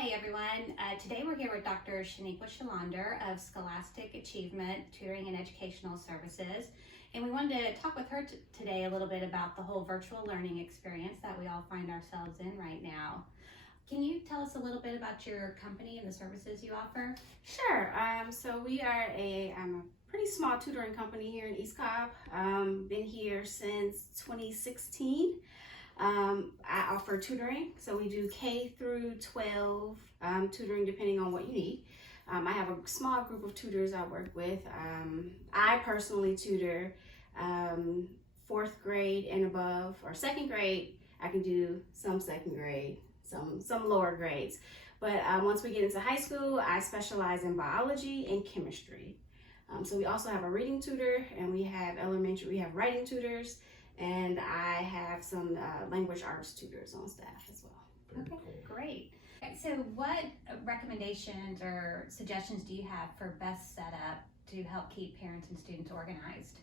Hi everyone. Today we're here with Dr. Shaniqua Shalander of Scholastic Achievement Tutoring and Educational Services, and we wanted to talk with her today a little bit about the whole virtual learning experience that we all find ourselves in right now. Can you tell us a little bit about your company and the services you offer? Sure. So we are a pretty small tutoring company here in East Cobb. Been here since 2016. I offer tutoring, so we do K through 12 tutoring depending on what you need. I have a small group of tutors I work with. I personally tutor 4th grade and above, or 2nd grade. I can do some 2nd grade, some lower grades. But once we get into high school, I specialize in biology and chemistry. So we also have a reading tutor, and we have writing tutors, and I have some language arts tutors on staff as well. Okay, great. So what recommendations or suggestions do you have for best setup to help keep parents and students organized?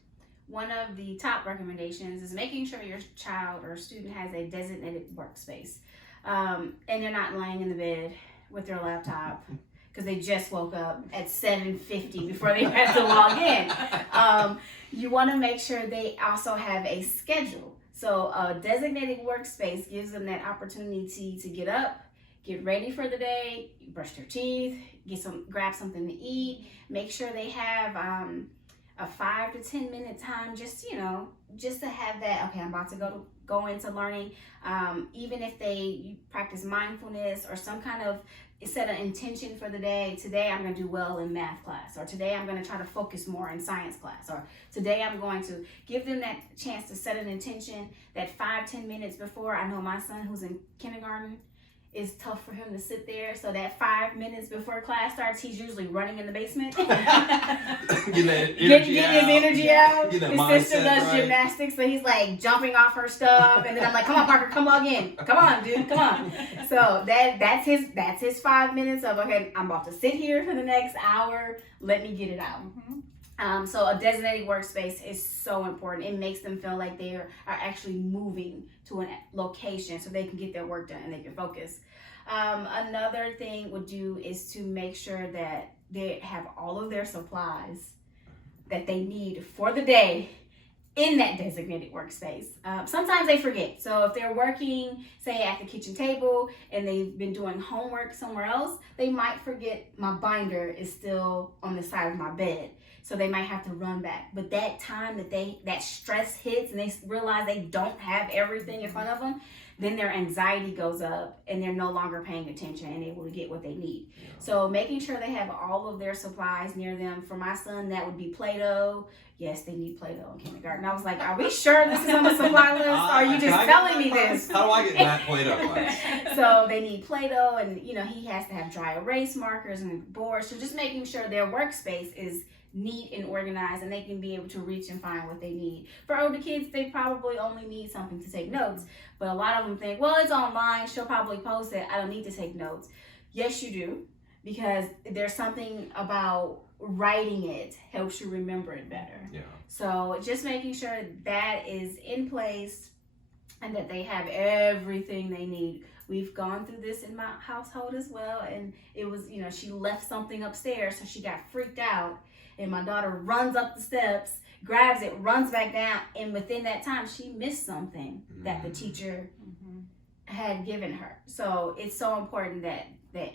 One of the top recommendations is making sure your child or student has a designated workspace, and they're not laying in the bed with their laptop because they just woke up at 7:50 before they have to log in. You want to make sure they also have a schedule. So a designated workspace gives them that opportunity to get up, get ready for the day, brush their teeth, grab something to eat. Make sure they have a 5 to 10 minute time, just to have that. Okay, I'm about to go into learning. Even if you practice mindfulness or some kind of set an intention for the day. Today I'm going to do well in math class, or today I'm going to try to focus more in science class, or today I'm going to give them that chance to set an intention. That 5-10 minutes before. I know my son, who's in kindergarten, it's tough for him to sit there. So that 5 minutes before class starts, he's usually running in the basement. Getting his energy out. His sister does gymnastics, so he's like jumping off her stuff, and then I'm like, "Come on, Parker, come log in. Come on, dude, come on." So that's his 5 minutes of, okay, I'm about to sit here for the next hour. Let me get it out. Mm-hmm. So a designated workspace is so important. It makes them feel like they are actually moving to a location so they can get their work done and they can focus. Another thing is to make sure that they have all of their supplies that they need for the day in that designated workspace. Sometimes they forget. So if they're working, say at the kitchen table, and they've been doing homework somewhere else, they might forget my binder is still on the side of my bed. So they might have to run back. But that time that stress hits and they realize they don't have everything in front of them, then their anxiety goes up and they're no longer paying attention and able to get what they need. Yeah. So making sure they have all of their supplies near them. For my son, that would be Play-Doh. Yes, they need Play-Doh in kindergarten. I was like, are we sure this is on the supply list? Or are you just telling me this? How do I get that Play-Doh class? So they need Play-Doh, and he has to have dry erase markers and boards. So just making sure their workspace is neat and organized, and they can be able to reach and find what they need. For older kids, they probably only need something to take notes, but a lot of them think, well, it's online, she'll probably post it, I don't need to take notes. Yes, you do, because there's something about writing it helps you remember it better. Yeah. So just making sure that is in place and that they have everything they need. We've gone through this in my household as well, and it was, she left something upstairs, so she got freaked out. And my daughter runs up the steps, grabs it, runs back down, and within that time, she missed something that the teacher had given her. So it's so important that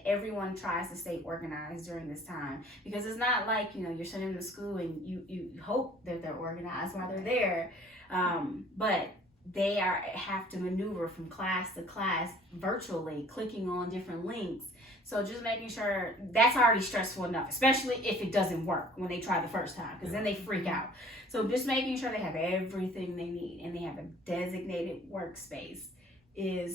everyone tries to stay organized during this time, because it's not like, you're sending them to school and you hope that they're organized while they're there, but they have to maneuver from class to class virtually, clicking on different links. So just making sure that's already stressful enough, especially if it doesn't work when they try the first time, because then they freak out. So just making sure they have everything they need and they have a designated workspace it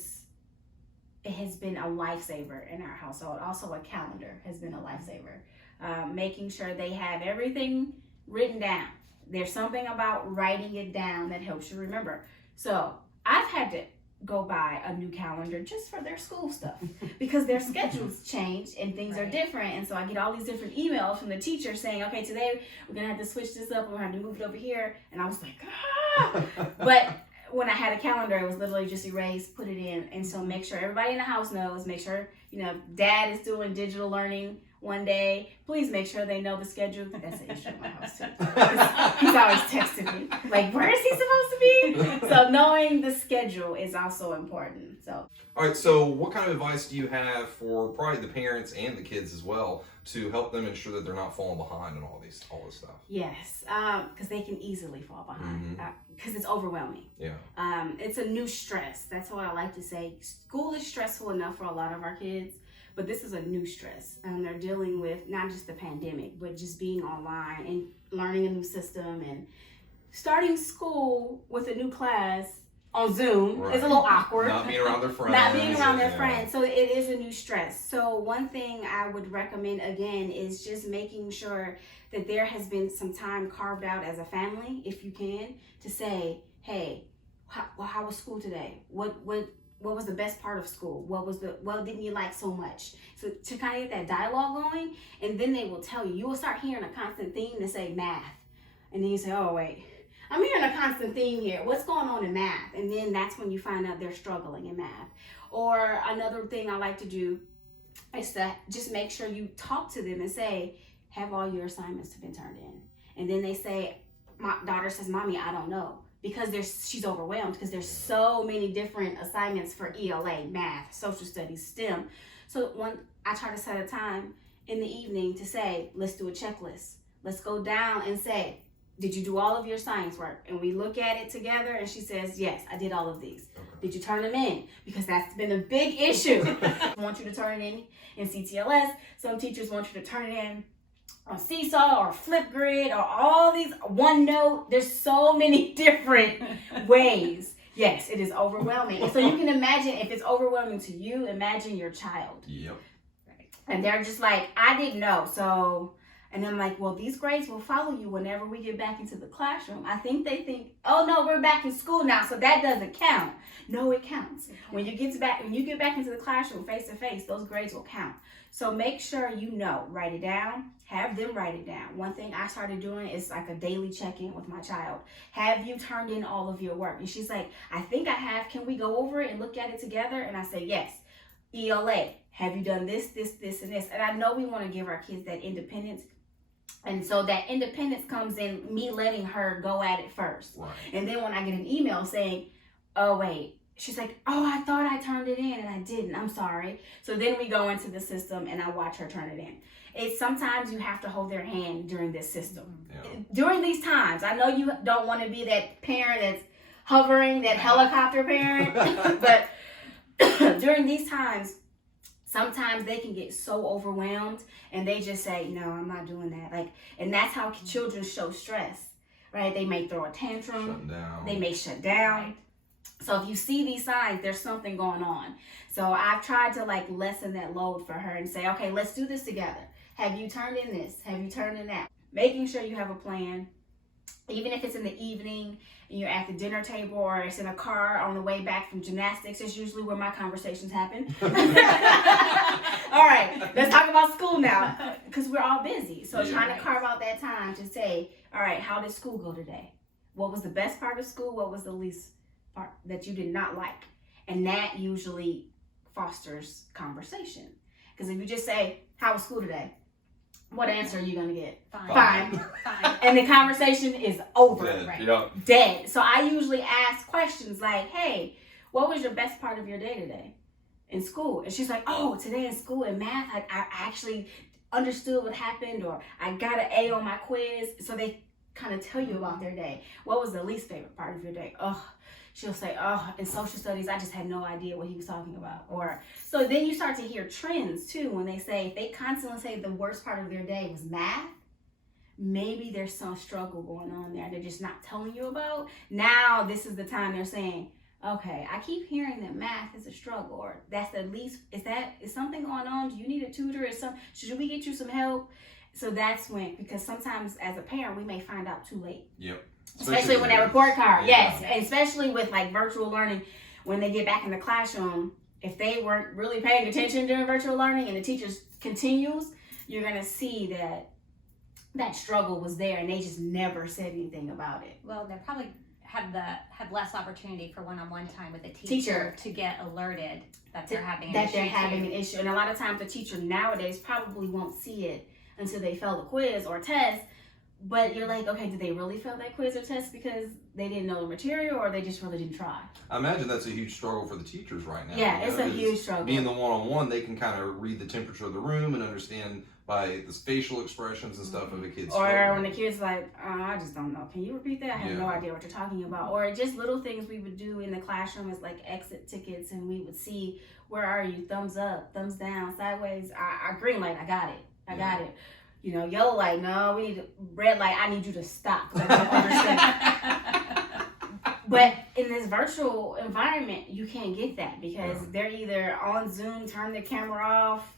has been a lifesaver in our household. Also, a calendar has been a lifesaver. Making sure they have everything written down. There's something about writing it down that helps you remember. So I've had to go buy a new calendar just for their school stuff because their schedules change and things are different. And so I get all these different emails from the teacher saying, okay, today we're going to have to switch this up. We're going to have to move it over here. And I was like, But when I had a calendar, it was literally just erase, put it in. And so make sure everybody in the house knows, make sure, dad is doing digital learning one day. Please make sure they know the schedule. That's an issue in my house too. He's always texting me, like, where is he supposed to be? So knowing the schedule is also important. So. All right, so what kind of advice do you have for probably the parents and the kids as well to help them ensure that they're not falling behind on all this stuff? Yes, because they can easily fall behind because it's overwhelming. Yeah. It's a new stress. That's what I like to say. School is stressful enough for a lot of our kids, but this is a new stress. They're dealing with not just the pandemic, but just being online and learning a new system and starting school with a new class on Zoom is a little awkward. Not being around their friends. Not being around their friends. So it is a new stress. So one thing I would recommend again is just making sure that there has been some time carved out as a family, if you can, to say, hey, how was school today? What was the best part of school? What didn't you like so much? So to kind of get that dialogue going, and then they will tell you. You will start hearing a constant theme to say math. And then you say, oh, wait. I'm hearing a constant theme here. What's going on in math? And then that's when you find out they're struggling in math. Or another thing I like to do is to just make sure you talk to them and say, have all your assignments been turned in? And then they say, my daughter says, Mommy, I don't know. Because she's overwhelmed because there's so many different assignments for ELA, math, social studies, STEM. So I try to set a time in the evening to say, let's do a checklist. Let's go down and say, did you do all of your science work? And we look at it together and she says, yes, I did all of these. Okay. Did you turn them in? Because that's been a big issue. I want you to turn it in CTLS. Some teachers want you to turn it in on Seesaw or Flipgrid or all these OneNote. There's so many different ways. Yes, it is overwhelming. And so you can imagine if it's overwhelming to you, imagine your child. Yep. Right. And they're just like, I didn't know. So, and I'm like, well, these grades will follow you whenever we get back into the classroom. I think they think, oh no, we're back in school now, so that doesn't count. No, it counts. When you get back into the classroom face to face, those grades will count. So make sure you know, write it down, have them write it down. One thing I started doing is like a daily check-in with my child. Have you turned in all of your work? And she's like, I think I have. Can we go over it and look at it together? And I say, yes. ELA, have you done this, this, this, and this? And I know we want to give our kids that independence. And so that independence comes in me letting her go at it first. Right. And then when I get an email saying, oh, wait, she's like, oh, I thought I turned it in and I didn't. I'm sorry. So then we go into the system and I watch her turn it in. It's sometimes you have to hold their hand during this system. Yeah. During these times, I know you don't want to be that parent that's hovering, that helicopter parent, but during these times, sometimes they can get so overwhelmed and they just say, no, I'm not doing that. And that's how children show stress, right? They may throw a tantrum. Shut down. They may shut down. Right. So if you see these signs, there's something going on. So I've tried to lessen that load for her and say, okay, let's do this together. Have you turned in this? Have you turned in that? Making sure you have a plan. Even if it's in the evening and you're at the dinner table or it's in a car on the way back from gymnastics, it's usually where my conversations happen. All right, let's talk about school now because we're all busy. So trying to carve out that time to say, all right, how did school go today? What was the best part of school? What was the least part that you did not like? And that usually fosters conversation. Because if you just say, how was school today? What answer are you going to get? Fine. And the conversation is over. Dead. Right. Yep. Dead. So I usually ask questions like, hey, what was your best part of your day today in school? And she's like, oh, today in school in math, I actually understood what happened, or I got an A on my quiz. So they kind of tell you about their day. What was the least favorite part of your day? Oh, she'll say, oh, in social studies, I just had no idea what he was talking about. Or so then you start to hear trends too when they say, if they constantly say the worst part of their day was math, maybe there's some struggle going on there they're just not telling you about. Now this is the time they're saying, okay, I keep hearing that math is a struggle, or that's the least, is something going on? Do you need a tutor? Should we get you some help? So that's when, because sometimes as a parent, we may find out too late. Yep. Especially when that report card, yeah. yes. And especially with virtual learning, when they get back in the classroom, if they weren't really paying attention during virtual learning and the teacher continues, you're going to see that struggle was there and they just never said anything about it. Well, they're probably have less opportunity for one-on-one time with a teacher to get alerted that they're having an issue. And a lot of times the teacher nowadays probably won't see it until they fail the quiz or test. But you're like, okay, did they really fail that quiz or test because they didn't know the material, or they just really didn't try? I imagine that's a huge struggle for the teachers right now. Yeah, it's a huge struggle. Being the one-on-one, they can kind of read the temperature of the room and understand by the facial expressions and stuff of a kid's Or when the kid's like, oh, I just don't know. Can you repeat that? I have no idea what you're talking about. Or just little things we would do in the classroom is like exit tickets, and we would see, where are you? Thumbs up, thumbs down, sideways. I green light, I got it. I got it. You know, yellow light, no, we need red light, I need you to stop. I don't understand. But in this virtual environment, you can't get that because they're either on Zoom, turn the camera off.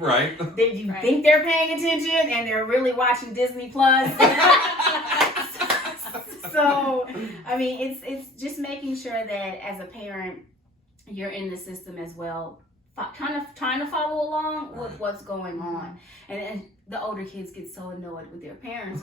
Right. You think they're paying attention and they're really watching Disney Plus. So, I mean, it's just making sure that as a parent, you're in the system as well, trying to follow along with what's going on. And the older kids get so annoyed with their parents.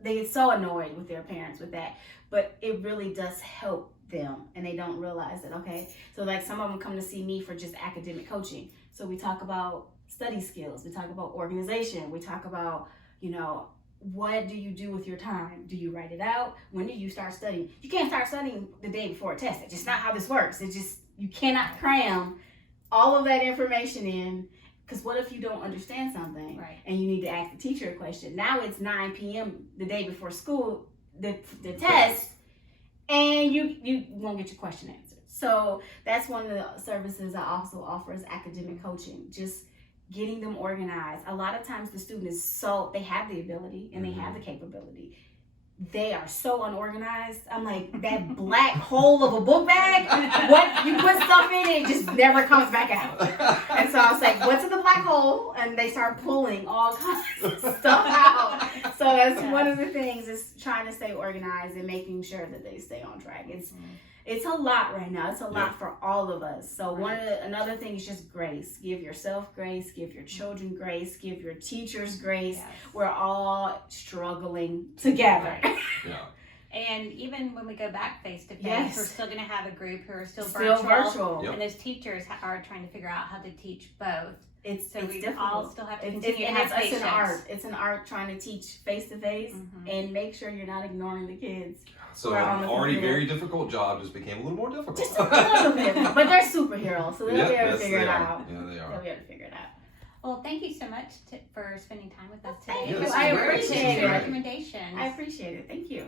They get so annoyed with their parents with that. But it really does help them, and they don't realize that, okay? So like some of them come to see me for just academic coaching. So we talk about study skills. We talk about organization. We talk about, you know, what do you do with your time? Do you write it out? When do you start studying? You can't start studying the day before a test. It's just not how this works. It's just, you cannot cram all of that information in, because what if you don't understand something and you need to ask the teacher a question? Now it's 9 p.m. the day before school, the test, and you won't get your question answered. So that's one of the services I also offer is academic coaching, just getting them organized. A lot of times the student is they have the ability and they have the capability. They are so unorganized. I'm like, that black hole of a book bag, what you put stuff in, it just never comes back out. And so I was like, what's in the black hole? And they start pulling all kinds of stuff out. So that's one of the things, is trying to stay organized and making sure that they stay on track. It's a lot right now. It's a lot for all of us. So another thing is just grace. Give yourself grace. Give your children grace. Give your teachers grace. Yes. We're all struggling together. Yeah. And even when we go back face to face, we're still going to have a group who are still virtual. Yep. And those teachers are trying to figure out how to teach both. It's we difficult. all still have to continue to have patience. It's an art. It's an art trying to teach face to face and make sure you're not ignoring the kids. So an already very difficult job just became a little more difficult. Just a little bit. But they're superheroes, so they'll be able to figure it out. Yeah, they are. They'll be able to figure it out. Well, thank you so much for spending time with us today. Thank you. I appreciate it. Recommendation. I appreciate it. Thank you.